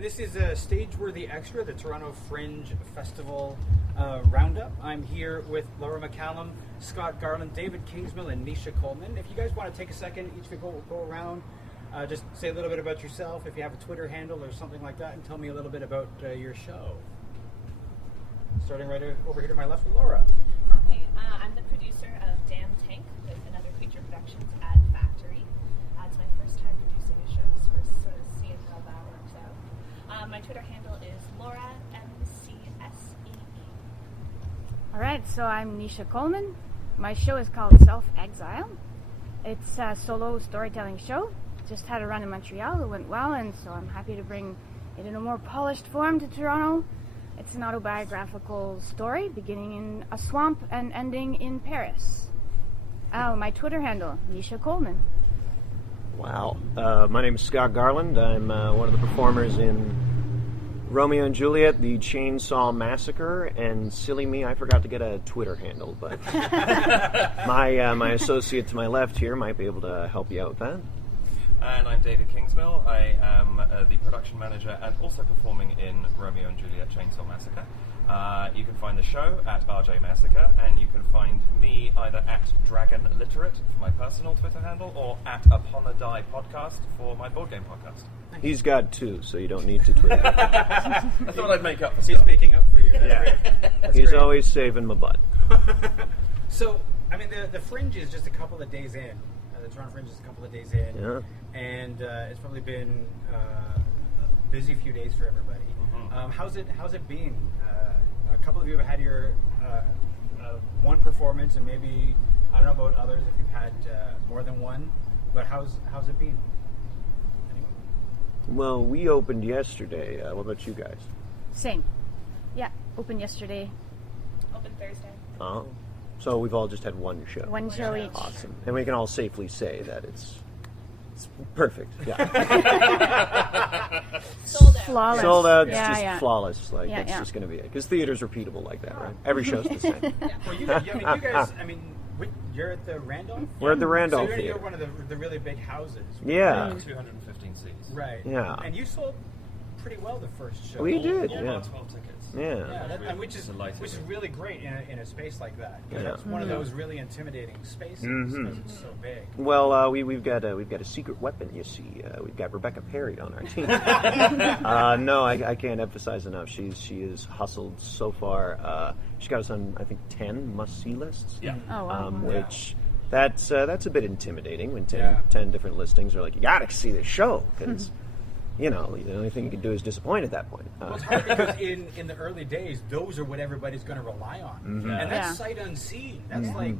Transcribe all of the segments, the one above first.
And this is a stage-worthy extra, the Toronto Fringe Festival Roundup. I'm here with Laura McCallum, Scott Garland, David Kingsmill, and Nisha Coleman. If you guys want to take a second, each of you go around, just say a little bit about yourself, if you have a Twitter handle or something like that, and tell me a little bit about your show. Starting right over here to my left with Laura. Hi, I'm the producer of Damn Tank with Another Creature Productions at Factory. It's my first time producing a show, so we're sort of seeing how that works out. My Twitter handle is Laura MCSEE. All right, so I'm Nisha Coleman. My show is called Self-Exile. It's a solo storytelling show. Just had a run in Montreal. It went well, and so I'm happy to bring it in a more polished form to Toronto. It's an autobiographical story beginning in a swamp and ending in Paris. My Twitter handle, Nisha Coleman. Wow. My name is Scott Garland. I'm one of the performers in Romeo and Juliet, the Chainsaw Massacre, and silly me, I forgot to get a Twitter handle, but my associate to my left here might be able to help you out with that. And I'm David Kingsmill. I am the production manager and also performing in Romeo and Juliet Chainsaw Massacre. You can find the show at RJ Massacre, and you can find me either at Dragon Literate for my personal Twitter handle or at Upon a Die Podcast for my board game podcast. He's got two, so you don't need to tweet. I thought I'd make up for He's stuff. making up for you. Yeah. That's He's great. always saving my butt. So, I mean, the Fringe is just a couple of days in. The Toronto Fringe is a couple of days in. Yeah. And it's probably been a busy few days for everybody. Mm-hmm. How's it been? A couple of you have had your one performance, and maybe I don't know about others if you've had more than one. But how's it been? Anyone? Well, we opened yesterday. What about you guys? Same. Yeah, opened yesterday. Open Thursday. Oh. So we've all just had one show. One show each. Awesome. And we can all safely say that it's perfect. Yeah. Sold out. Flawless. Sold out. It's Yeah, just yeah. flawless. Like, Yeah, it's yeah. just going to be it. Because theater's repeatable like that, right? Every show's the same. Well, you guys, I mean, you're at the Randolph? We're at the Randolph So you're Theater. one of the really big houses. Yeah. 215 seats. Right. Yeah. And you sold pretty well the first show. We did, All yeah. about 12 tickets. Yeah. And which is Delighted. really great in a space like that. Because Yeah. that's one of those really intimidating spaces because it's so big. Well, we've got a secret weapon. You see, we've got Rebecca Perry on our team. No, I can't emphasize enough. She is hustled so far. She got us on, I think, 10 must-see lists. Yeah. Oh, wow. Which that's a bit intimidating when 10 Yeah. different listings are like, you gotta see this show because. You know, the only thing you can do is disappoint at that point. Well, it's hard because in the early days, those are what everybody's going to rely on. Mm-hmm. And that's Yeah. sight unseen. That's like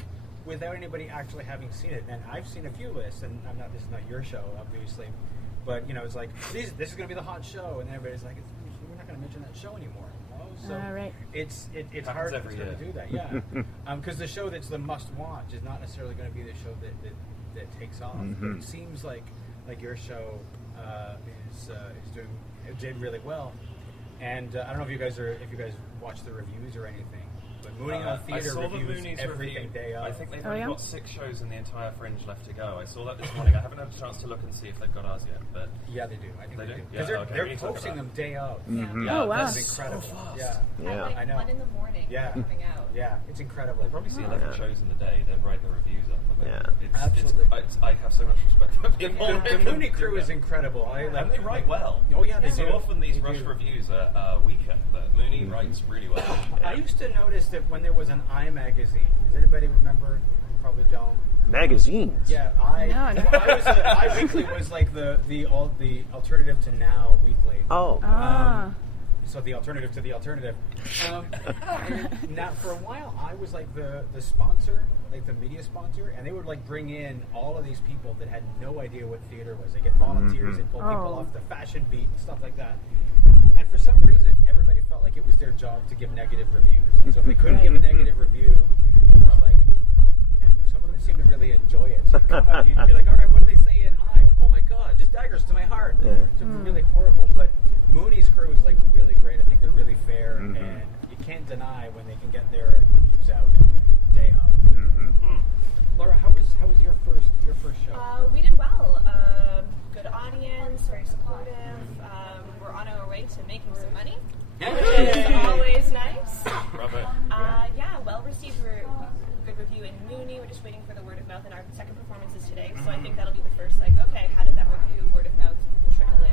without anybody actually having seen it. And I've seen a few lists, and this is not your show, obviously. But, you know, it's like, this is going to be the hot show. And then everybody's like, we're not going to mention that show anymore. You know? So Right. it's Happens hard every to year. do that. Yeah. Because the show that's the must-watch is not necessarily going to be the show that takes off. But it seems like your show did really well, and I don't know if you guys watch the reviews or anything, but Mooning on I Theater saw the reviews Moonies everything review. day of. I think they've Oh, only yeah? got 6 shows in the entire Fringe left to go. I saw that this morning. I haven't had a chance to look and see if they've got ours yet, but Yeah, they do. I think They they do? do Yeah, because okay, we they're need to talk posting about them day of. Yeah. Oh, wow. That's that's incredible. so fast. Yeah, Yeah. At like I know. 1 in the morning Yeah. coming out. yeah, it's incredible. they probably see 11 Yeah. shows in the day. They write the reviews up. I mean, Yeah. it's, Absolutely. I have so much respect for people. The Mooney crew is incredible. And they write well. Oh yeah, they So do. often these They rush do. reviews are weaker, but Mooney writes really well. I used to notice that when there was an iMagazine. Does anybody remember? You probably don't. Magazines. Yeah, No. iWeekly was like the alternative to Now Weekly. Oh. So the alternative to the alternative. And now for a while, I was like the sponsor, like the media sponsor, and they would like bring in all of these people that had no idea what theater was. They get volunteers, they pull people off the fashion beat and stuff like that. And for some reason, everybody felt like it was their job to give negative reviews. And so if they couldn't give a negative review, it was like, and some of them seemed to really enjoy it. So you'd come out, you'd be like, all right, what do they say in I? Oh my God, just daggers to my heart. Yeah. It's really horrible, but Mooney's crew is like really great. I think they're really fair, and you can't deny when they can get their reviews out day of. Laura, how was your first show? We did well. Good audience. friends, very supportive. We're on our way to making some money, which is always nice. Love it. Yeah, well received. Good review in Mooney. We're just waiting for the word of mouth, and our second performance is today. So I think that'll be the first, okay, how did that review, word of mouth trickle in?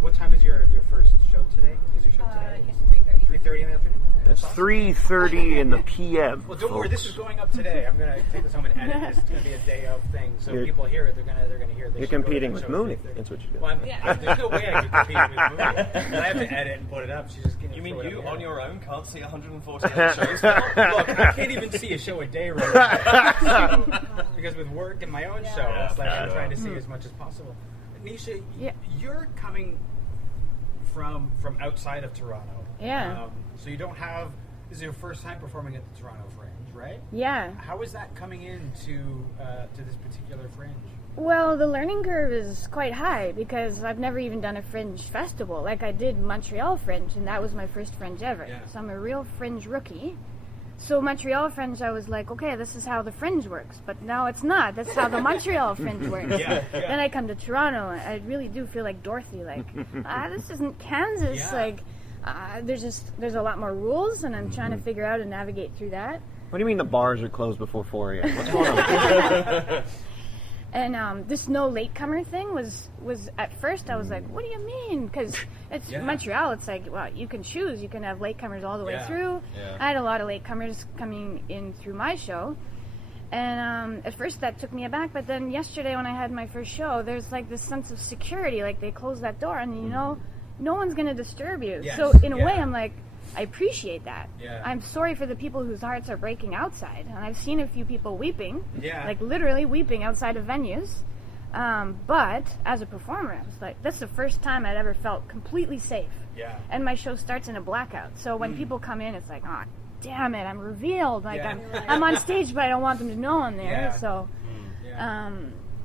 What time is your first show today? Is your show today? It's 3:30. 3:30 in the afternoon? That's 3:30 in the p.m. Well, don't worry. This is going up today. I'm going to take this home and edit this. It's going to be a day of thing. So when people hear it, they're going to hear this. You're competing with Mooney. That's what you're doing. Well, there's no way I can compete with Mooney. I have to edit and put it up. She's just You mean you on your own can't see 148 shows? Look, I can't even see a show a day right now. Because with work and my own show, it's like I'm trying to see as much as possible. Nisha, you're coming from outside of Toronto. Yeah. So you don't have. This is your first time performing at the Toronto Fringe, right? Yeah. How is that coming into to this particular Fringe? Well, the learning curve is quite high because I've never even done a Fringe festival. Like I did Montreal Fringe, and that was my first Fringe ever. Yeah. So I'm a real Fringe rookie. So Montreal Fringe, I was like, okay, this is how the Fringe works. But now it's not. That's how the Montreal Fringe works. Then I come to Toronto, and I really do feel like Dorothy. Like, this isn't Kansas. Yeah. Like, there's a lot more rules, and I'm trying to figure out and navigate through that. What do you mean the bars are closed before 4 a.m.? What's going on? And this no latecomer thing was at first I was like, what do you mean? Because it's Montreal. It's like, well, you can choose. You can have latecomers all the way through. Yeah. I had a lot of latecomers coming in through my show, and at first that took me aback. But then yesterday when I had my first show, there's like this sense of security. Like they closed that door, and no one's gonna disturb you. Yes. So in a way, I'm like, I appreciate that. Yeah. I'm sorry for the people whose hearts are breaking outside. And I've seen a few people weeping, like literally weeping outside of venues. But as a performer, I was like, that's the first time I'd ever felt completely safe. Yeah. And my show starts in a blackout. So when people come in, it's like, oh, damn it, I'm revealed. Like I'm on stage, but I don't want them to know I'm there. Yeah. So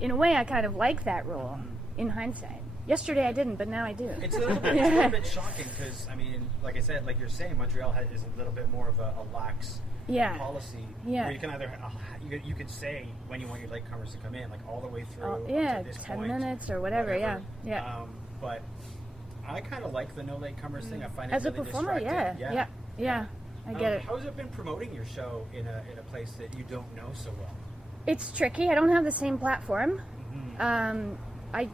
in a way, I kind of like that role in hindsight. Yesterday I didn't, but now I do. It's a little bit shocking because, I mean, like I said, like you're saying, Montreal is a little bit more of a lax policy. Yeah. Where you can either, you could say when you want your latecomers to come in, like all the way through. To this 10 point, minutes or whatever. Yeah. But I kind of like the no latecomers thing. I find it as really a performer, distracting. Yeah. I get it. How has it been promoting your show in a place that you don't know so well? It's tricky. I don't have the same platform. I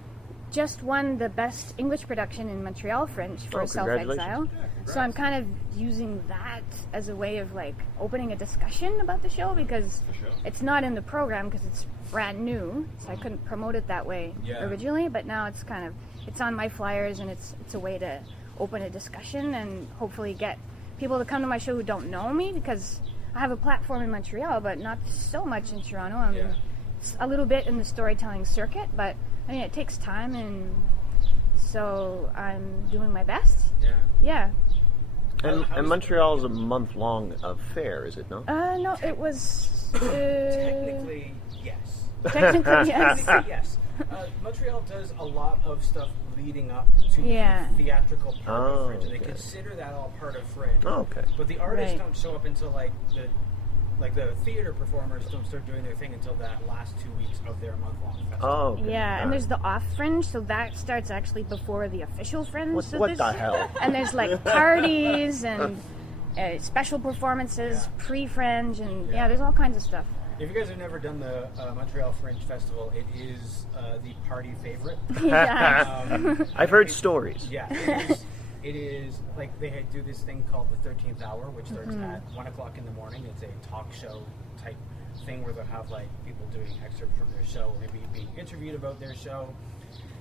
just won the best English production in Montreal Fringe for Self-Exile. So I'm kind of using that as a way of like opening a discussion about the show because it's not in the program because it's brand new. So I couldn't promote it that way originally, but now it's on my flyers and it's a way to open a discussion and hopefully get people to come to my show who don't know me because I have a platform in Montreal, but not so much in Toronto. I'm a little bit in the storytelling circuit, but I mean, it takes time, and so I'm doing my best. Yeah. And Montreal is a month-long affair, is it not? No, it was... Technically, yes. Technically, yes. Montreal does a lot of stuff leading up to the theatrical part of Fringe. They consider that all part of Fringe. Oh, okay. But the artists don't show up until the theater performers don't start doing their thing until that last 2 weeks of their month-long festival. Oh, okay. Yeah, and there's the off Fringe, so that starts actually before the official Fringe. What the hell? And there's like parties and special performances, pre-Fringe, and there's all kinds of stuff. If you guys have never done the Montreal Fringe Festival, it is the party favorite. I've heard stories. Yeah, it is like they do this thing called the 13th Hour, which starts at 1 o'clock in the morning. It's a talk show type thing where they'll have like people doing excerpts from their show, maybe being interviewed about their show,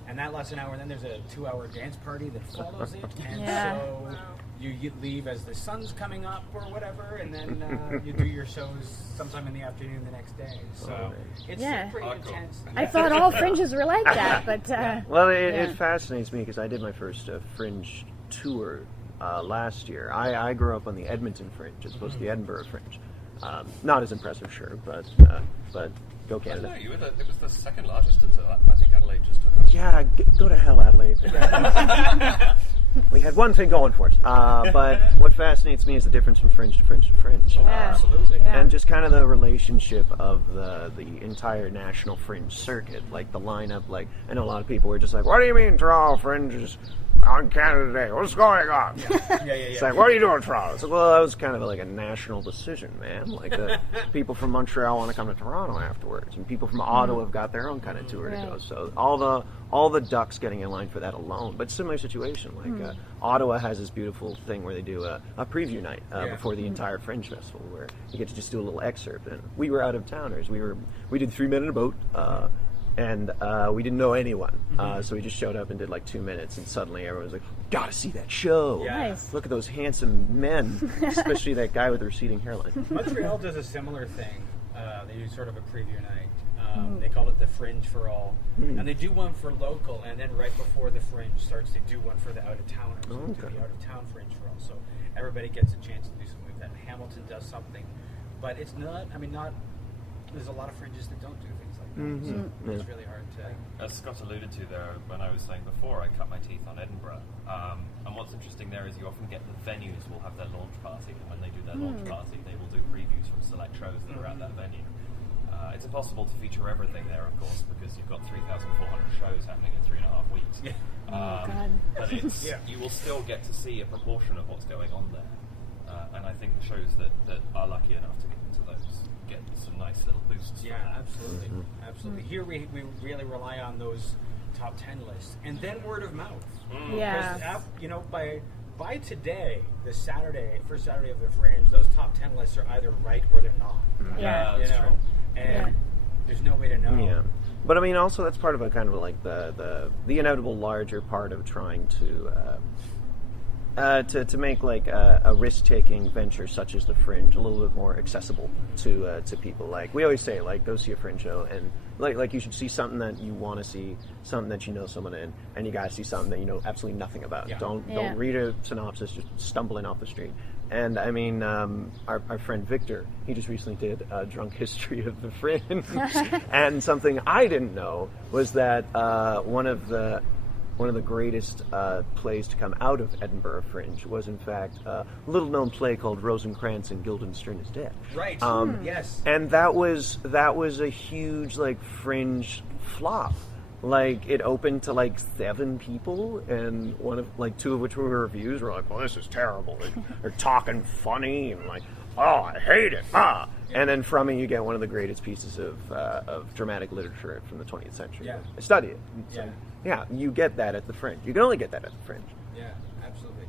and that lasts an hour. And then there's a 2-hour dance party that follows it, and so you leave as the sun's coming up or whatever, and then you do your shows sometime in the afternoon the next day. So it's pretty intense. I thought all Fringes were like that, but well, it fascinates me because I did my first Fringe tour last year. I grew up on the Edmonton Fringe as opposed to the Edinburgh Fringe. Not as impressive, sure, but go Canada. I don't know, it was the second largest until I think Adelaide just took up. Yeah, go to hell, Adelaide. we had one thing going for us. But what fascinates me is the difference from fringe to fringe to fringe. Yeah. Absolutely. Yeah. And just kind of the relationship of the entire national fringe circuit. Like the lineup, like, I know a lot of people were just like, what do you mean Toronto Fringe is on Canada Day? What's going on? Yeah. It's like, what are you doing, Toronto? It's like, well, that was kind of like a national decision, man. Like, the people from Montreal want to come to Toronto afterwards, and people from Ottawa have got their own kind of tour to go. So all the ducks getting in line for that alone. But similar situation, like Ottawa has this beautiful thing where they do a preview night before the entire Fringe Festival, where you get to just do a little excerpt. And we were out of towners. We did 3 Men in a Boat. And we didn't know anyone, so we just showed up and did like 2 minutes, and suddenly everyone was like, gotta see that show. Yeah. Nice. Look at those handsome men, especially that guy with the receding hairline. Montreal does a similar thing. They do sort of a preview night. They call it the Fringe for All. And they do one for local, and then right before the Fringe starts, they do one for the out-of-towners. Oh, They do okay. the out-of-town Fringe for All. So everybody gets a chance to do something like that. And Hamilton does something. But it's not, there's a lot of fringes that don't do things like that. So it's really hard to... As Scott alluded to there, when I was saying before, I cut my teeth on Edinburgh. And what's interesting there is you often get the venues will have their launch party, and when they do their launch party, they will do previews from select shows that are at that venue. It's impossible to feature everything there, of course, because you've got 3,400 shows happening in 3.5 weeks. Yeah. God. But it's, you will still get to see a proportion of what's going on there. And I think the shows that are lucky enough to get into those get some nice little boosts. Yeah, absolutely. Absolutely. Here we really rely on those top 10 lists. And then word of mouth. Yeah. Because, by today, the first Saturday of the Fringe, those top 10 lists are either right or they're not. Yeah. That's true. And there's no way to know. Yeah, but I mean, also that's part of a kind of like the inevitable larger part of trying to make like a risk-taking venture such as the Fringe a little bit more accessible to people. Like we always say, like go see a Fringe show, and like you should see something that you want to see, something that you know someone in, and you gotta see something that you know absolutely nothing about. Yeah. Don't Yeah. read a synopsis, just stumble in off the street. And I mean, our friend Victor, he just recently did a drunk history of the Fringe, and something I didn't know was that one of the greatest plays to come out of Edinburgh Fringe was, in fact, a little-known play called Rosencrantz and Guildenstern is Dead. Right. Yes. And that was a huge like Fringe flop. Like it opened to like 7 people, and two of which were reviews were like, "Well, this is terrible. They're talking funny and like, oh, I hate it." And then from it, you get one of the greatest pieces of dramatic literature from the 20th century. Yeah. Study it. It's Yeah. like, yeah, you get that at the Fringe. You can only get that at the Fringe. Yeah, absolutely.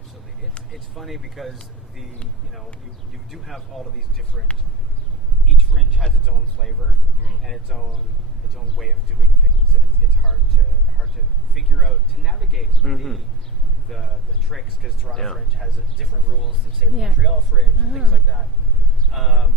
Absolutely. It's funny because you do have all of these different. Each Fringe has its own flavor and its own way of doing things, and it's hard to figure out, to navigate the tricks, because Toronto Fringe has different rules than say the Montreal Fringe and things like that.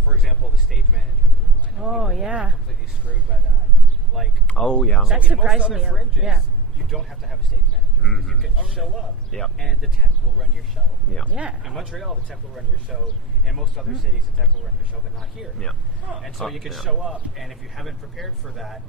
For example, the stage manager rule. I know people get completely screwed by that. Like, oh yeah, That in surprised most other me. fringes, Yeah. you don't have to have a stage manager. You can show up, and the tech will run your show. Yeah. In Montreal, the tech will run your show. In most other cities, the tech will run your show, but not here. Yeah. And so you can show up, and if you haven't prepared for that,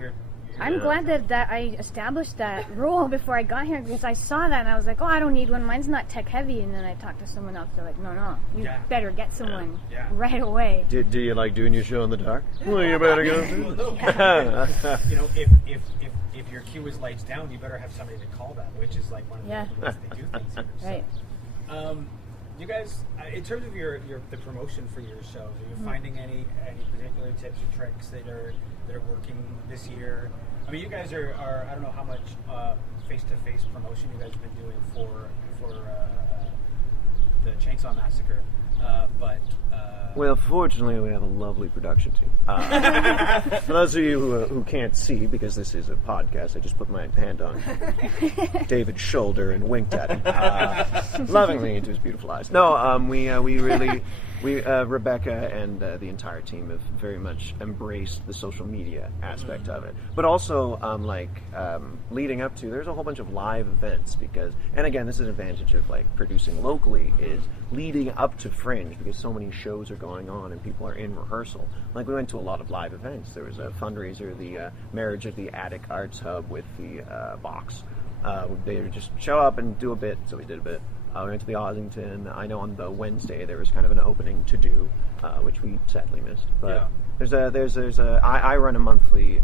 you're I'm glad that I established that rule before I got here, because I saw that and I was like, oh, I don't need one. Mine's not tech heavy. And then I talked to someone else. They're like, no, you better get someone right away. Do you like doing your show in the dark? Well, you better go. If your queue is lights down, you better have somebody to call that, which is like one of the ways they do things here. Right. So, you guys, in terms of the promotion for your shows, are you finding any particular tips or tricks that are working this year? I mean, you guys are I don't know how much face-to-face promotion you guys have been doing for the Chainsaw Massacre, but well, fortunately, we have a lovely production team. For those of you who can't see, because this is a podcast, I just put my hand on David's shoulder and winked at him, lovingly into his beautiful eyes. No, we really, Rebecca and the entire team have very much embraced the social media aspect of it. But also, leading up to, there's a whole bunch of live events and again, this is an advantage of like producing locally, is leading up to Fringe, because so many shows are going on and people are in rehearsal. Like we went to a lot of live events. There was a fundraiser, the marriage of the Attic Arts Hub with the Box. They would just show up and do a bit, so we did a bit. We went to the Ossington. I know on the Wednesday there was kind of an opening to do, which we sadly missed. But I run a monthly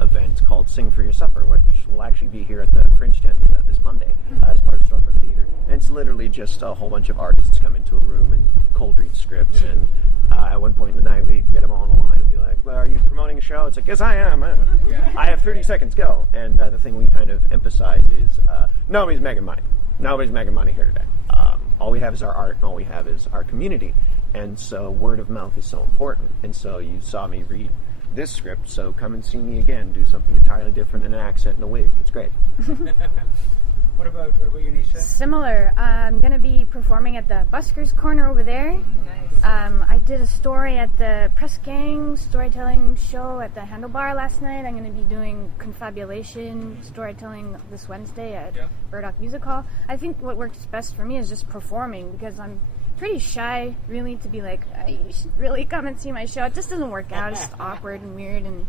event called Sing for Your Supper, which will actually be here at the Fringe Tent this Monday as part of Storefront Theatre. And it's literally just a whole bunch of artists come into a room and cold read scripts. And at one point in the night, we'd get them all on the line and be like, well, are you promoting a show? It's like, yes, I am. I have 30 seconds, go. And the thing we kind of emphasize is nobody's making money. Nobody's making money here today. All we have is our art, and all we have is our community. And so word of mouth is so important. And so you saw me read this script, so come and see me again, do something entirely different in an accent and a wig. It's great. What about you, Nisha? Similar. I'm going to be performing at the Buskers Corner over there. Nice. I did a story at the Press Gang storytelling show at the Handlebar last night. I'm going to be doing confabulation storytelling this Wednesday at Burdock Music Hall. I think what works best for me is just performing, because I'm pretty shy, really, to be like, you should really come and see my show. It just doesn't work out. It's just awkward and weird, and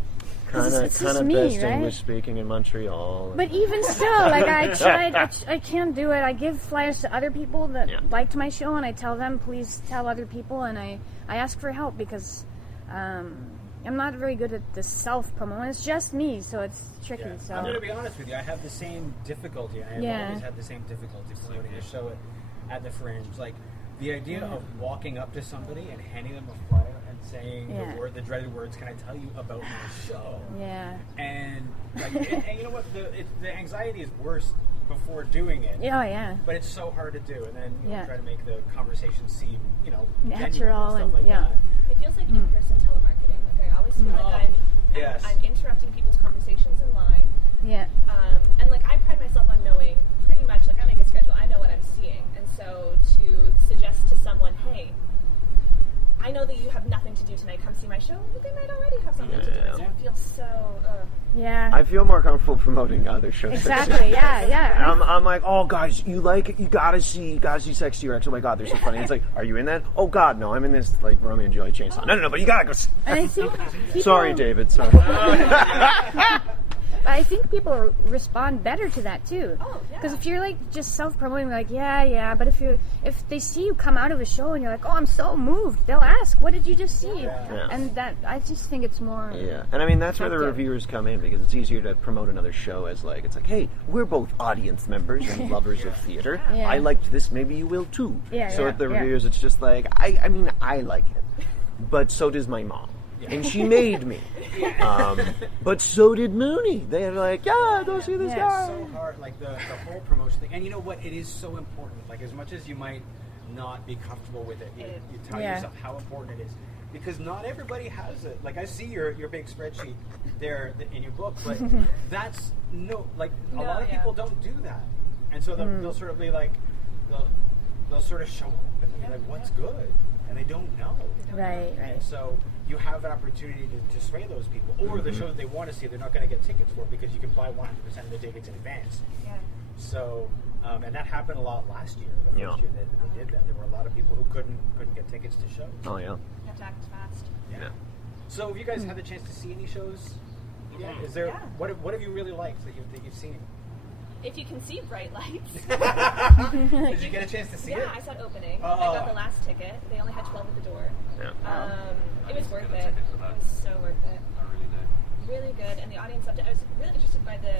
it's just me, best right? English speaking in Montreal. But even still, like, I tried, I can't do it. I give flyers to other people that liked my show, and I tell them, please tell other people, and I ask for help, because I'm not very good at the self-promo. It's just me, so it's tricky. Yeah. So I'm going to be honest with you. I have the same difficulty. I have always had the same difficulty promoting a show at the Fringe. Like, the idea of walking up to somebody and handing them a flyer and saying the dreaded words, "Can I tell you about my show?" Yeah. And like, and you know what? The anxiety is worse before doing it. Oh yeah. But it's so hard to do, and then try to make the conversation seem natural and stuff like that. It feels like in-person telemarketing. Like, I always feel like I'm interrupting people's conversations in line. Yeah. And like, I pride myself on knowing pretty much, like, I make a schedule. I know what I'm seeing, and so to suggest to someone, hey, I know that you have nothing to do tonight, come see my show, but they might already have something to do. So it feels so yeah. I feel more comfortable promoting other shows. Exactly. Yeah. I'm like, oh, guys, you like it? You gotta see Sex T-Rex. Oh my God, they're so funny. It's like, are you in that? Oh God, no, I'm in this, like, Romeo and Juliet chainsaw. No, but you gotta go. And I think people, sorry, David. Sorry. But I think people respond better to that too. Oh, yeah. Because if you're like just self-promoting, like but if they see you come out of a show and you're like, oh, I'm so moved, they'll ask, what did you just see? Yeah. And that, I just think it's more. Yeah, and I mean that's where the reviewers come in, because it's easier to promote another show as like, it's like, hey, we're both audience members and lovers of theater. Yeah. I liked this, maybe you will too. Yeah, so with the reviewers, it's just like, I mean, I like it, but so does my mom. And she made me. But so did Mooney. They're like, go see this guy. It's so hard, like the whole promotion thing. And you know what? It is so important. Like, as much as you might not be comfortable with it, you tell yourself how important it is. Because not everybody has it. Like, I see your big spreadsheet there in your book, but that's a lot of people don't do that. And so they'll sort of be like, they'll sort of show up and they'll be like, what's good? And they don't know. Right. And so you have an opportunity to sway those people. Or the show that they want to see, they're not going to get tickets for, because you can buy 100% of the tickets in advance. Yeah. So, and that happened a lot last year. The first year that they did that, there were a lot of people who couldn't get tickets to shows. Oh yeah. You have to act fast. Yeah. So, have you guys had the chance to see any shows? Yeah. Is there what have you really liked that you've seen? If you can see bright lights. Did you get a chance to see it? Yeah, I saw it opening. I got the last ticket. They only had 12 at the door. Yeah. It was worth it. It was so worth it. Really good, and the audience loved it. I was really interested by the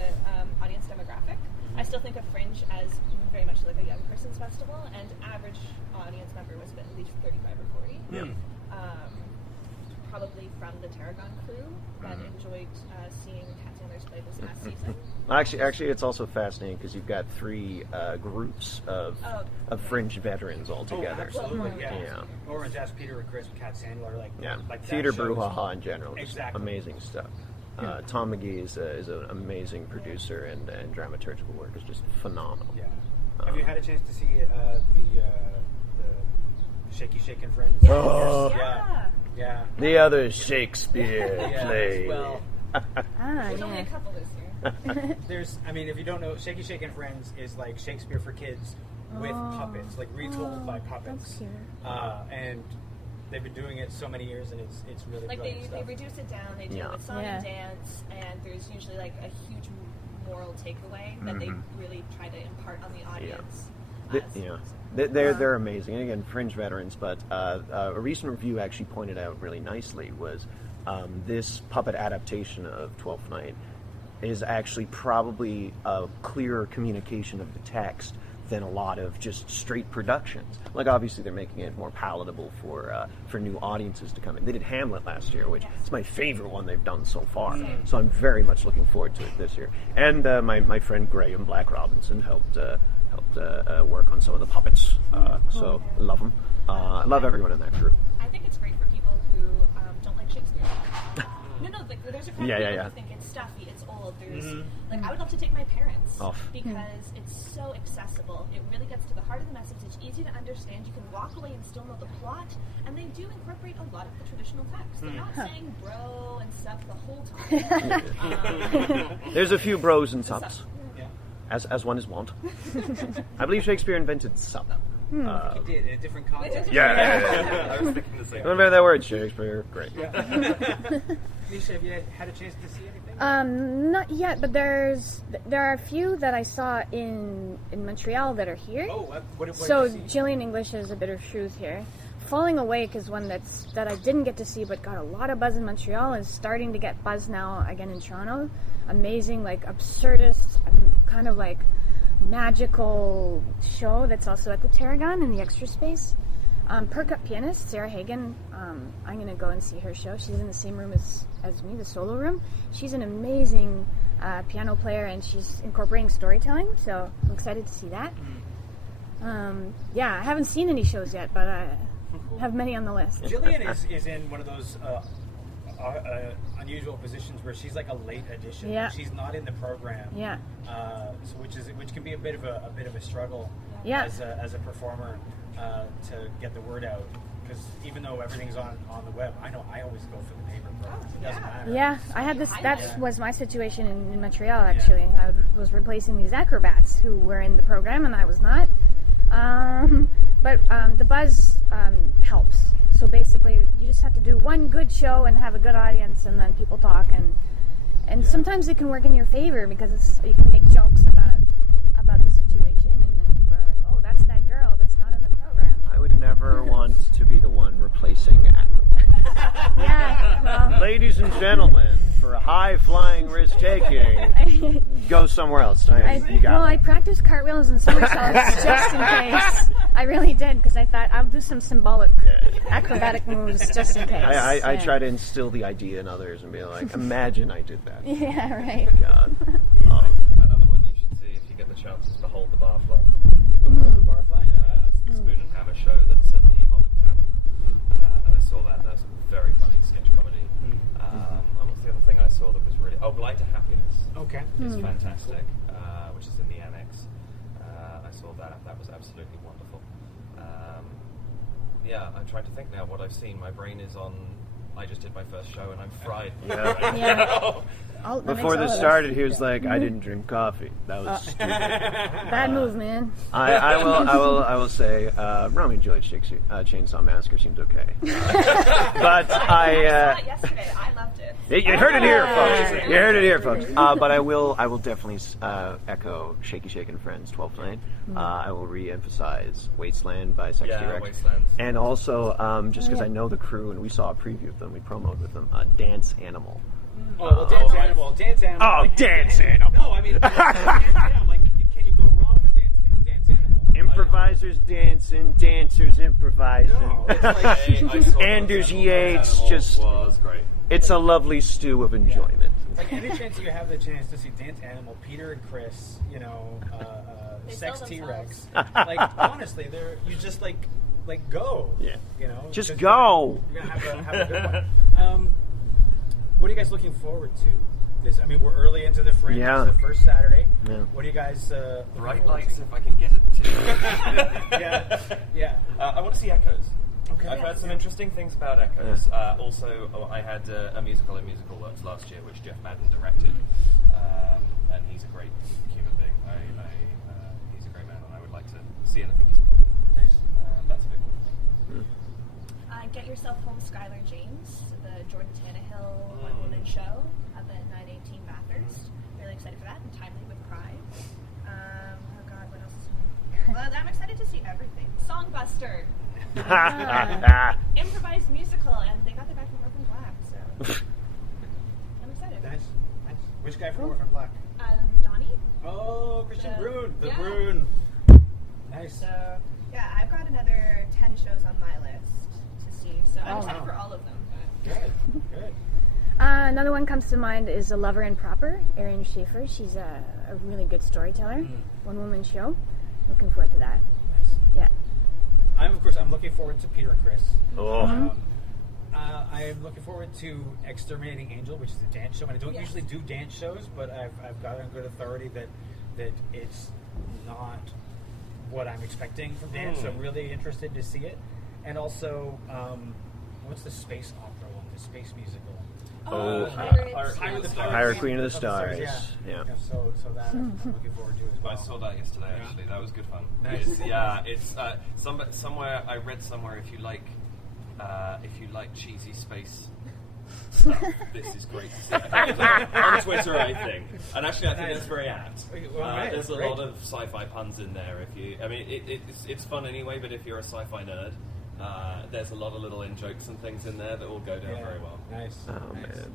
audience demographic. I still think of Fringe as very much like a young person's festival, and average audience member was at least 35 or 40. Yeah. Probably from the Tarragon crew that enjoyed seeing Cat Sanders play this last season. Actually, it's also fascinating because you've got three groups of Fringe veterans all together. Absolutely, yeah. Orange Ass, Peter and Chris, Cat Sandler, like theater brouhaha in general. Exactly. Amazing stuff. Tom McGee is an amazing producer, and dramaturgical work is just phenomenal. Yeah. Have you had a chance to see the Shaky Shake and Friends? Yes. Oh. Yeah. The other Shakespeare play. Well, there's only a couple this year. If you don't know, Shaky Shake and Friends is like Shakespeare for kids with puppets, like retold by puppets. That's cute. And they've been doing it so many years, and it's really like brilliant they stuff. reduce it down. They do it with song and dance, and there's usually like a huge moral takeaway that they really try to impart on the audience. They're amazing. And again, Fringe veterans, but a recent review actually pointed out really nicely was this puppet adaptation of Twelfth Night is actually probably a clearer communication of the text than a lot of just straight productions. Like, obviously they're making it more palatable for new audiences to come in. They did Hamlet last year, which is my favorite one they've done so far. So I'm very much looking forward to it this year. And my friend Graham Black Robinson helped work on some of the puppets. So I love them. I love everyone in that crew. I think it's great for people who don't like Shakespeare. No, like, there's a crowd of people who think it's stuffy, it's old. There's like, I would love to take my parents because it's so accessible. It really gets to the heart of the message. It's easy to understand. You can walk away and still know the plot, and they do incorporate a lot of the traditional text. They're not saying bro and stuff the whole time. There's a few bros and subs, as one is wont. I believe Shakespeare invented sub. He did, in a different context. Yeah. I was thinking the same. Remember that word, Shakespeare? Great. Nisha, have you had a chance to see anything? Not yet, but there are a few that I saw in Montreal that are here. Oh, what So did you see? Jillian English is A Bit of Truth here. Falling Awake is one that I didn't get to see but got a lot of buzz in Montreal and is starting to get buzz now again in Toronto. Amazing, like absurdist, kind of like magical show that's also at the Tarragon in the extra space. Percup pianist Sarah Hagen, I'm going to go and see her show. She's in the same room as me, the solo room. She's an amazing piano player, and she's incorporating storytelling, so I'm excited to see that. I haven't seen any shows yet, but I have many on the list. Juliet is in one of those unusual positions where she's like a late addition. Yeah. She's not in the program. Yeah. Which can be a bit of a struggle. Yeah. As a performer to get the word out, because even though everything's on the web, I know I always go for the paper program. It doesn't matter. Yeah, I had this. That was my situation in Montreal. Actually, I was replacing these acrobats who were in the program, and I was not. But the buzz helps. So basically, you just have to do one good show and have a good audience, and then people talk, and sometimes it can work in your favor because you can make jokes about the situation, and then people are like, "Oh, that's that girl that's not in the program." I would never want to be the one replacing acrobats. Ladies and gentlemen, for a high-flying risk-taking, go somewhere else. I practiced cartwheels and somersaults just in case. I really did, because I thought I'll do some symbolic acrobatic moves just in case. I try to instill the idea in others and be like, imagine I did that. Yeah, right. God. Another one you should see if you get the chance is Behold the Barfly. Behold the Barfly? Yeah, it's the Spoon and Hammer show that's at the Monarch Tavern. And I saw that. That's a very funny sketch comedy. And what's the other thing I saw that was really... Oh, Blind to Happiness. Okay. It's fantastic, which is in the annex. I saw that. That was absolutely wonderful. I'm trying to think now what I've seen. My brain is on... I just did my first show and I'm fried. Before this started, he was like, "I didn't drink coffee." That was stupid. Bad move, man. I will say, Romeo and Juliet Chainsaw Massacre seemed okay. But I saw it yesterday. I loved it. You heard it here, folks. You heard it here, folks. But I will definitely echo Shaky Shake and Friends 12th Night. I will re-emphasize Wasteland by Sex T-Rex. Wasteland. And also, just because I know the crew and we saw a preview of them, we promoted with them, Dance Animal. Dance Animal. Dance Animal. Oh, Dance Animal. No, I mean, Dance Animal. Like, can you go wrong with Dance Animal? Improvisers dancing, dancers improvising. No, it's like Anders Yates just... was great. It's a lovely stew of enjoyment. Like, any chance you have the chance to see Dance Animal, Peter and Chris, Sex T-Rex. Like, honestly, you just like go. Yeah. Just you're go. You're gonna have a good one. What are you guys looking forward to? We're early into the Fringe. Yeah. It's the first Saturday. Yeah. What are you guys? Bright lights, if I can get it to. Yeah. I want to see Echoes. Okay. I've heard some interesting things about Echoes. Also, I had a musical at Musical Works last year, which Jeff Madden directed, and he's a great human being. He's a great man, and I would like to see anything he's involved with. Nice. That's a big one. Get Yourself Home, Skylar James, the Jordan Tannehill one-woman show up at 918 Bathurst. Really excited for that, and timely Songbuster. Improvised musical, and they got the guy from Orphan Black, so I'm excited. Nice. Which guy from Orphan Black? Donnie. Oh, Christian Brune. The yeah. Brune. Nice. So, yeah, I've got another 10 shows on my list to see, so I'm excited wow. for all of them. Good. Another one comes to mind is A Lover and Proper, Erin Schaefer. She's a really good storyteller. One-woman show. Looking forward to that. Nice. Yeah. I'm looking forward to Peter and Chris. Oh. I am looking forward to Exterminating Angel, which is a dance show. And I don't usually do dance shows, but I've got on good authority that it's not what I'm expecting from dance. So I'm really interested to see it. And also, what's the space opera one? The space musical? Pirate Queen of the Stars. Yeah. So that I'm looking forward to as well. I saw that yesterday. Actually, that was good fun. Nice. It's somewhere I read somewhere if you like cheesy space stuff, this is great to see. On Twitter, I think, and actually I think that's very apt. There's a lot of sci-fi puns in there. It's fun anyway, but if you're a sci-fi nerd, there's a lot of little in-jokes and things in there that will go down very well. Nice. Oh, man.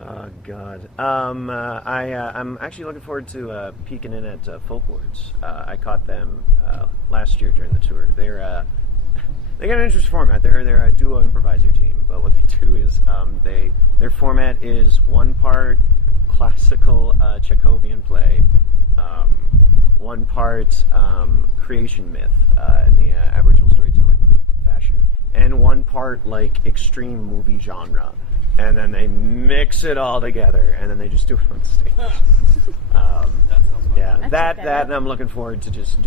Oh, God. I'm actually looking forward to peeking in at Folklords. I caught them last year during the tour. They got an interesting format. They're a duo improviser team, but what they do is their format is one part classical Chekhovian play, one part creation myth in the Aboriginal storytelling fashion, and one part like extreme movie genre. And then they mix it all together, and then they just do it on stage. That and I'm looking forward to just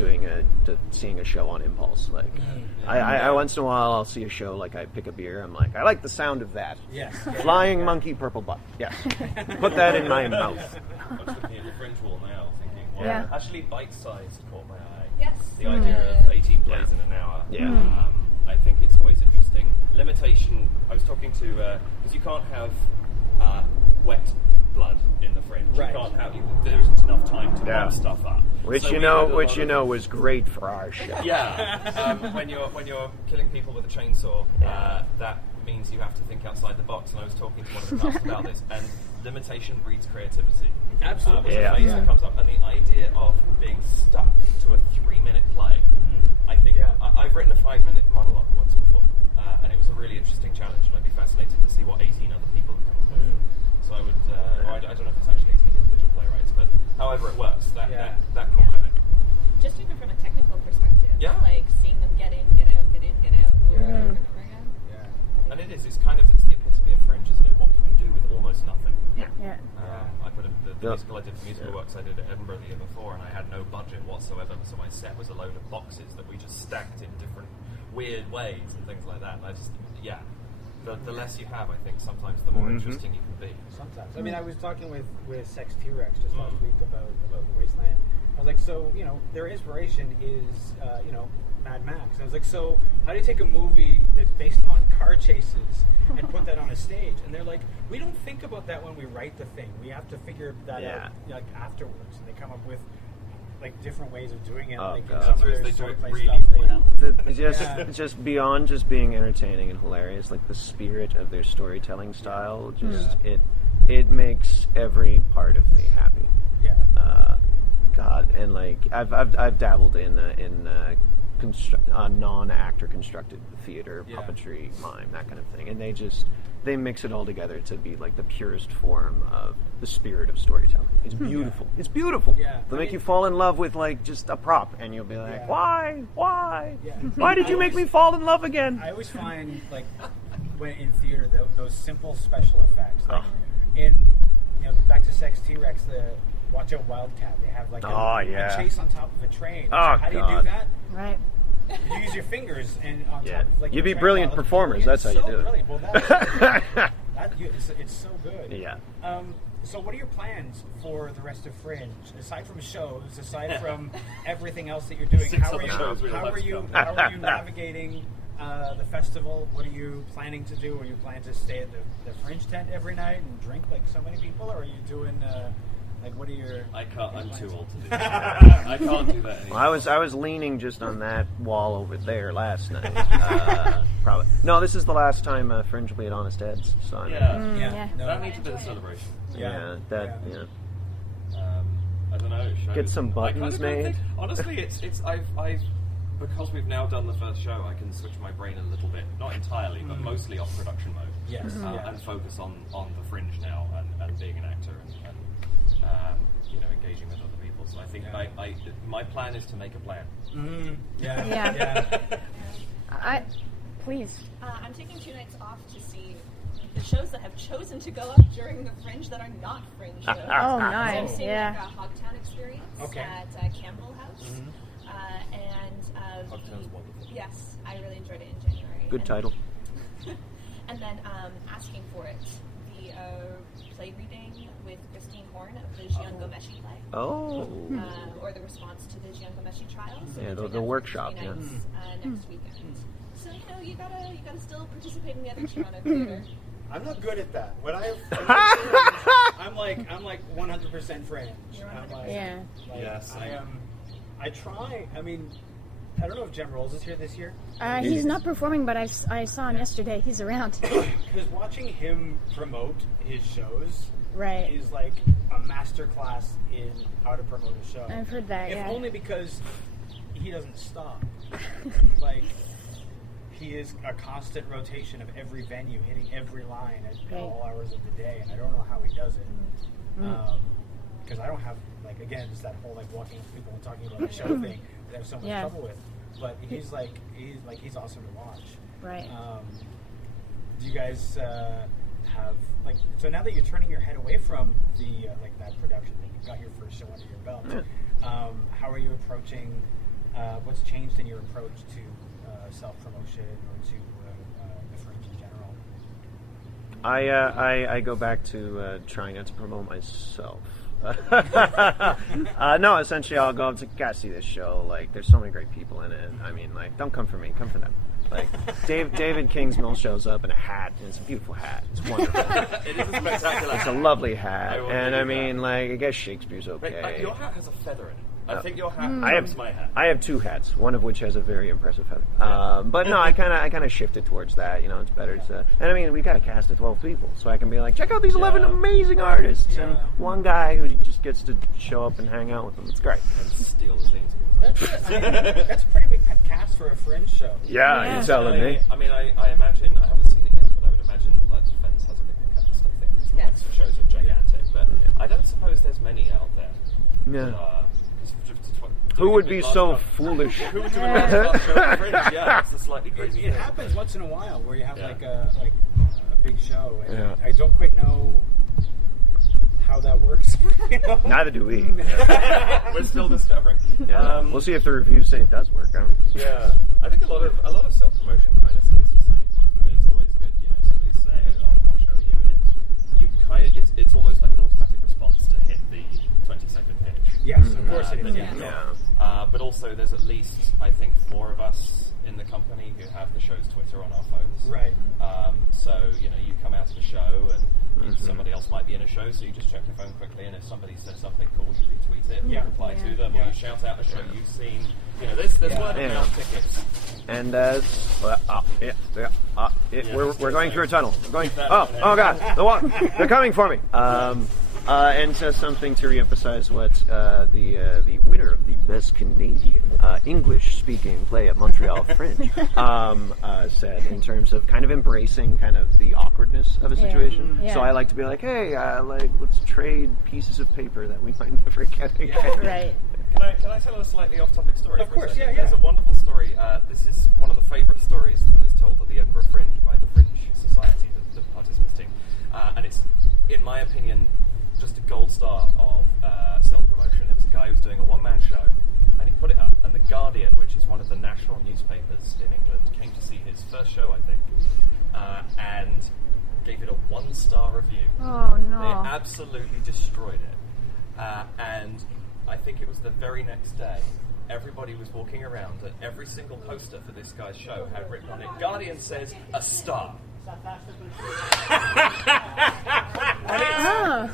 seeing a show on impulse. Like, I once in a while I'll see a show, like I pick a beer, I'm like, I like the sound of that. Yes. Flying monkey, purple butt. Yes. Put that in my mouth. I'm just looking at the Fringe wall now, thinking, well, Yeah. actually, bite-sized caught my eye. Yes. The idea of 18 plays in an hour. Yeah. I think it's always interesting. Limitation, I was talking to, because you can't have wet blood in the Fringe. Right. You can't have, there isn't enough time to pump stuff up. Which So was great for our show. Yeah. When you're killing people with a chainsaw, that means you have to think outside the box. And I was talking to one of the cast about this, and limitation breeds creativity. Absolutely. It's a phrase that comes up, and the idea of being stuck to a 3-minute play. I think I've written a 5-minute monologue once before, and it was a really interesting challenge, and I'd be fascinated to see what 18 other people have come up with. So I would, I don't know if it's actually 18 individual playwrights, but however it works, that caught my eye. Just even from a technical perspective, like seeing them get in, get out, get in, get out, over and over again. Yeah. And it's the epitome of Fringe, isn't it? What can you do with almost nothing? Yeah. I put the musical I did for musical works I did at Edinburgh the year before, and I had no budget whatsoever, so my set was a load of boxes that we just stacked in different weird ways and things like that. And I just, the less you have, I think sometimes the more interesting you can be. Sometimes. I mean, I was talking with Sex T-Rex just last week about The Wasteland. I was like, so, their inspiration is, Mad Max. I was like, so how do you take a movie that's based on car chases and put that on a stage? And they're like, we don't think about that when we write the thing. We have to figure that out like afterwards. And they come up with like different ways of doing it. Like Some of their they do it swordplay really stuff, well. Just beyond just being entertaining and hilarious, like the spirit of their storytelling style, it makes every part of me happy. Yeah. God, and like I've dabbled in non-actor constructed theater, puppetry, mime, that kind of thing, and they mix it all together to be like the purest form of the spirit of storytelling. It's beautiful. It's beautiful. Yeah. They'll make you fall in love with like just a prop, and you'll be like, why? Yeah. Why did you make me fall in love again? I always find like when in theater those simple special effects, like in back to Sex T-Rex, the Watch Out Wildcat, they have like a chase on top of a train. How do you do that? Right. You use your fingers and on top of like you'd the be train brilliant while it's performers. moving. That's how you do it. Brilliant. Well, it's so good. Yeah. So what are your plans for the rest of Fringe? Aside from shows, aside from everything else that you're doing, how are you navigating the festival? What are you planning to do? Are you planning to stay at the Fringe tent every night and drink like so many people, or are you doing Like, what are your... I can't. I'm too old to do that. I can't do that anymore. Well, I was leaning just on that wall over there last night. Probably. No, this is the last time Fringe will be at Honest Ed's. So Yeah. No, That needs a bit of celebration. yeah. I don't know. Shows. Get some buttons I kind of made. Think, honestly, it's I've because we've now done the first show, I can switch my brain a little bit, not entirely, but mostly off production mode. Yes. And focus on the Fringe now and being an actor and engaging with other people. So I think my plan is to make a plan. Mm-hmm. Yeah. Yeah. Please. I'm taking 2 nights off to see the shows that have chosen to go up during the Fringe that are not Fringe shows. Oh, So I'm nice. seeing Yeah. like a Hogtown experience at Campbell House. Hogtown's wonderful. Yes, I really enjoyed it in January. Good title. And then asking for it, the play reading with Christine Horn of the Jian Gomeshi play. Oh. Or the response to the Jian Gomeshi trial. So Yeah, we're doing the that workshop, for 3 yeah. nights, next weekend. So you gotta still participate in the other Toronto theater. I'm not good at that. When I'm like 100% Fringe. You're I'm 100%. like, Yeah. Yes, I am. I try. I mean, I don't know if Jem Rolls is here this year. He's not performing, but I saw him yesterday. He's around. Because watching him promote his shows Right. is like a masterclass in how to promote a show. I've heard that, If yeah. only because he doesn't stop. Like, he is a constant rotation of every venue, hitting every line at all hours of the day, and I don't know how he does it. Because I don't have, like, again, it's that whole, like, walking with people and talking about the show thing that I have so much trouble with. But he's awesome to watch. Right. Do you guys have, like, so now that you're turning your head away from the, like, that production thing, you've got your first show under your belt, how are you approaching, what's changed in your approach to self-promotion or to the Fringe in general? I go back to trying not to promote myself. No, essentially I'll go up to gotta see this show. Like, there's so many great people in it. I mean, like, don't come for me, come for them. Like, David Kingsmill shows up in a hat, and it's a beautiful hat. It's wonderful. It is a spectacular. It's a lovely hat, and I believe mean, that. like, I guess Shakespeare's Wait, okay. your hat has a feather in it. I think your hat I is have my hat. I have 2 hats, one of which has a very impressive feather. But no, I kind of shifted towards that. You know, it's better to. And I mean, we got a cast of 12 people, so I can be like, check out these 11 amazing artists, and one guy who just gets to show up and hang out with them. It's great. And steal the things. That's a pretty big cast for a Fringe show. Yeah, you're telling me. I mean, I imagine, I haven't seen it yet, but I would imagine, like, the Fence has a bigger cast, I think. The Yes. Fence shows are gigantic, but I don't suppose there's many out there. Yeah. Who would be so foolish? Who would do a large show at Fringe? Yeah, that's a slightly crazy It thing. happens once in a while where you have Yeah. like a big show, and Yeah. I don't quite know how that works. You know? Neither do we. We're still discovering. We'll see if the reviews say it does work. Yeah, I think a lot of self-promotion kind of stays the same. I mean, it's always good, somebody say, "Oh, what show are you in?" You kind of, it's almost like an automatic response to hit the 20-second pitch. Yes, of course it is. that you've Yeah. got. But also, there's at least, I think, 4 of us in the company who have the show's Twitter on our phones. Right. So, you come out of a show and somebody else might be in a show, so you just check your phone quickly, and if somebody says something cool, you retweet it, you reply to them, or you shout out a show you've seen. There's word of mouth tickets. And we're going through a tunnel. We're going. Oh God! They're coming for me. And something to reemphasize what the winner of the Best Canadian English-speaking play at Montreal Fringe said in terms of kind of embracing kind of the awkwardness of a situation. Yeah. So I like to be like, hey, let's trade pieces of paper that we might never get again. Right. Can I tell a slightly off-topic story? Of for a course, second? yeah. There's a wonderful story. This is one of the favourite stories that is told at the Edinburgh Fringe by the Fringe Society, the participants team. And it's, in my opinion, just a gold star of self-promotion. It was a guy who was doing a one-man show, and he put it up, and The Guardian, which is one of the national newspapers in England, came to see his first show, I think, and gave it a 1-star review. Oh, no. They absolutely destroyed it. And I think it was the very next day, everybody was walking around, and every single poster for this guy's show had written on it, Guardian says, a star.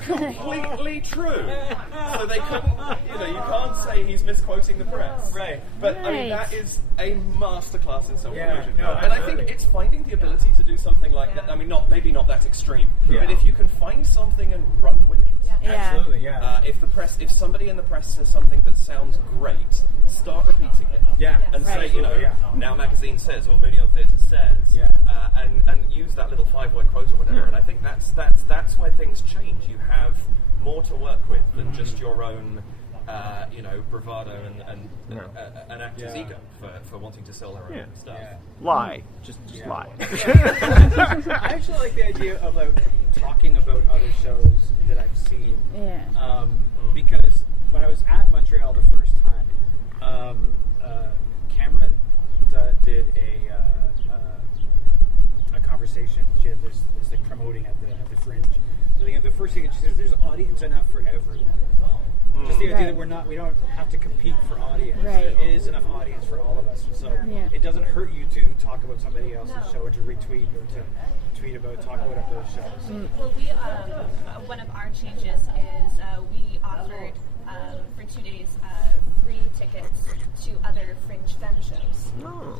Completely true. So they couldn't, you can't say he's misquoting the press. Right. But I mean, that is a masterclass in self-promotion. Yeah, no, and I think it's finding the ability to do something like that. I mean, maybe not that extreme, but if you can find something and run with it. Absolutely, yeah. If somebody in the press says something that sounds great, start repeating it. Yeah. And say, Absolutely, Now Magazine says, or Mooney on Theatre says, and use that little 5-word quote or whatever. And I think that's where things change. You have more to work with than just your own, bravado and an actor's ego for wanting to sell their own stuff. Yeah. Lie. Just lie. I actually like the idea of talking about other shows that I've seen. Yeah. Because when I was at Montreal the first time, Cameron did a conversation. She had this like promoting at the Fringe. The first thing that she says, there's audience enough for everyone. Just the idea that we don't have to compete for audience. Right. There is enough audience for all of us. So it doesn't hurt you to talk about somebody else's show or to retweet or to tweet about, talk about those shows. Well, we one of our changes is we offered for 2 days free tickets to other Fringe Femme shows.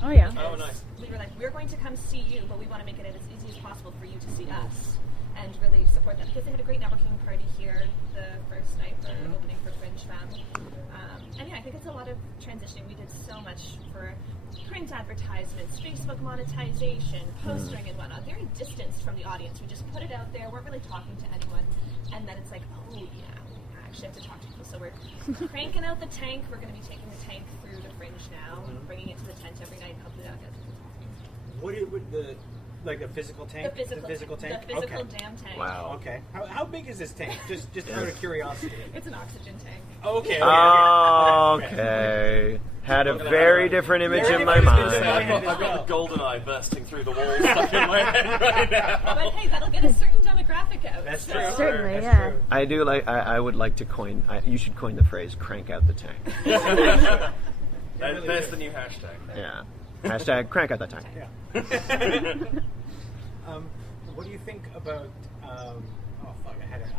Oh yeah. Oh, nice. We were like, we're going to come see you, but we want to make it as easy as possible for you to see us and really support them, because they had a great networking party here the first night for opening for Fringe Femme. And I think it's a lot of transitioning. We did so much for print advertisements, Facebook monetization, postering and whatnot. Very distanced from the audience. We just put it out there, weren't really talking to anyone, and then it's like, oh yeah, we actually have to talk to people. So we're cranking out the tank. We're going to be taking the tank through the Fringe now, bringing it to the tent every night, and hopefully that'll get people talking. What would the physical tank? The physical tank? The physical damn tank. Wow. Okay. How big is this tank? Just out of curiosity. It's an oxygen tank. Okay. Okay. Had a very different image in my mind. I've got the golden eye bursting through the wall stuck in my head right now. But hey, that'll get a certain demographic out. That's so. true. Certainly, That's yeah. true. I do like. I would like to coin. You should coin the phrase "crank out the tank." There's the new hashtag. Yeah. Hashtag crank out the tank. Yeah. What do you think about? I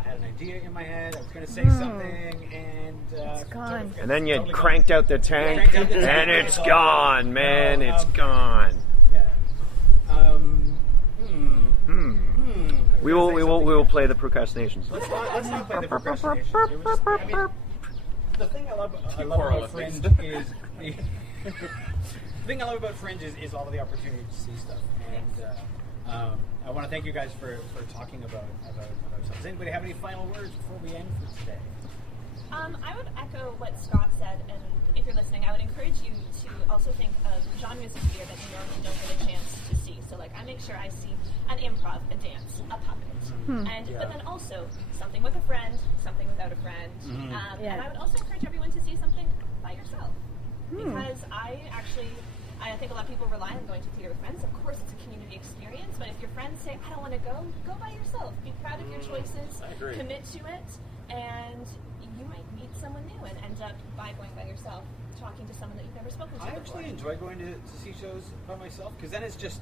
had an idea in my head. I was going to say something, and it's gone. And then you totally cranked out the tank, Cranked out the tank. and it's gone, man. It's gone. Yeah. We will play the procrastination song. Let's not play the procrastination. The thing I love about Fringe is the thing I love about Fringe is all of the opportunity to see stuff, and I want to thank you guys for talking about stuff. Does anybody have any final words before we end for today? I would echo what Scott said, and if you're listening, I would encourage you to also think of genres of theater that you normally don't get a chance to see. So, like, I make sure I see an improv, a dance, a puppet, but then also something with a friend, something without a friend. And I would also encourage everyone to see something by yourself, because I think a lot of people rely on going to theater with friends. Of course, it's a community experience, but if your friends say, I don't want to go by yourself. Be proud of your choices, commit to it, and you might meet someone new and end up, by going by yourself, talking to someone that you've never spoken to I before. actually enjoy going to see shows by myself, because then it's just,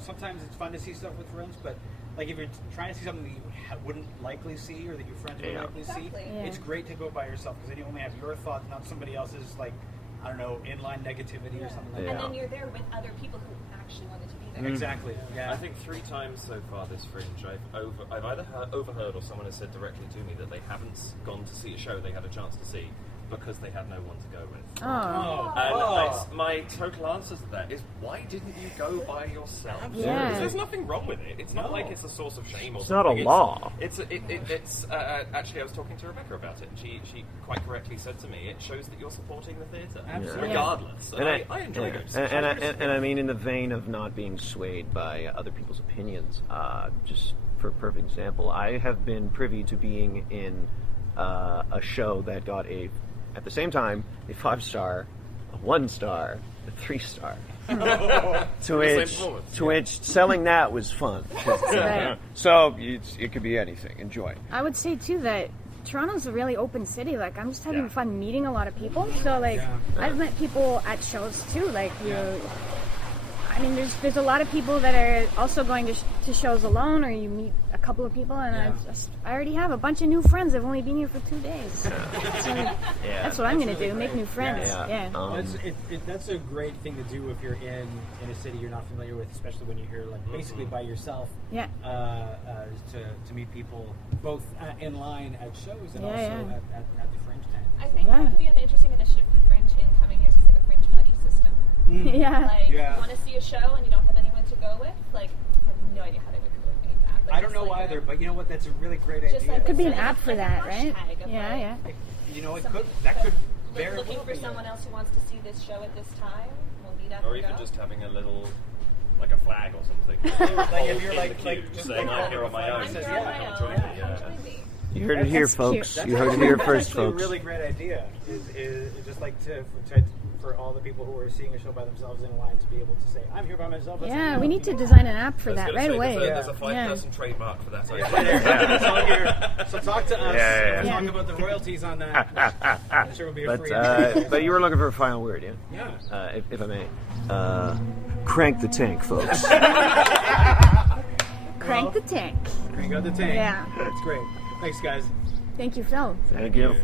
sometimes it's fun to see stuff with friends, but like if you're trying to see something that you wouldn't likely see or that your friends would likely see, it's great to go by yourself, because then you only have your thoughts, not somebody else's, like, I don't know, inline negativity or something like that. And then you're there with other people who actually wanted to be there. Exactly. Yeah. I think 3 times so far this Fringe, I've either overheard or someone has said directly to me that they haven't gone to see a show they had a chance to see because they had no one to go with. And my total answer to that is, why didn't you go by yourself? Yeah. There's nothing wrong with it. It's not like it's a source of shame or It's something. not a law. It's actually, I was talking to Rebecca about it, and she quite correctly said to me, it shows that you're supporting the theatre, regardless. And I enjoy going to see shows. And I mean, in the vein of not being swayed by other people's opinions, just for a perfect example, I have been privy to being in a show that got at the same time, a 5-star, a 1-star, a 3-star. to which selling that was fun. Right. So it could be anything. Enjoy. I would say too that Toronto's a really open city. Like, I'm just having fun meeting a lot of people. So like, I've met people at shows too. Like I mean, there's a lot of people that are also going to shows alone, or you meet a couple of people, and I already have a bunch of new friends. I've only been here for 2 days. So that's what I'm going to do, make new friends. That's a great thing to do if you're in a city you're not familiar with, especially when you're here, like basically by yourself. Yeah. To meet people both in line at shows and also at the Fringe tent. I think that could be an interesting initiative for Fringe in coming years, is like a Fringe buddy system. Like, you want to see a show and you don't have anyone to go with, like, I have no idea how they would coordinate that. Like, I don't know either, but you know what? That's a really great idea. It could be an app for that, right? Yeah. You know, that could very looking well for be someone else who wants to see this show at this time. We'll meet up. Or even just having a little, like a flag or something. Like if you're just saying I'm here on my own. I'm here on my own. Come join me. You heard it here, folks. You heard it here first, folks. That's a really great idea. Is just like for all the people who are seeing a show by themselves in a line to be able to say, "I'm here by myself." Yeah, we need to design an app for that right away. There's a 5-person trademark for that. So talk to us. Talk about the royalties on that. I'm sure it'll be a free. But you were looking for a final word, yeah? Yeah. If I may, crank the tank, folks. Crank the tank. Crank out the tank. Yeah. That's great. Thanks, guys. Thank you, Phil. Thank you.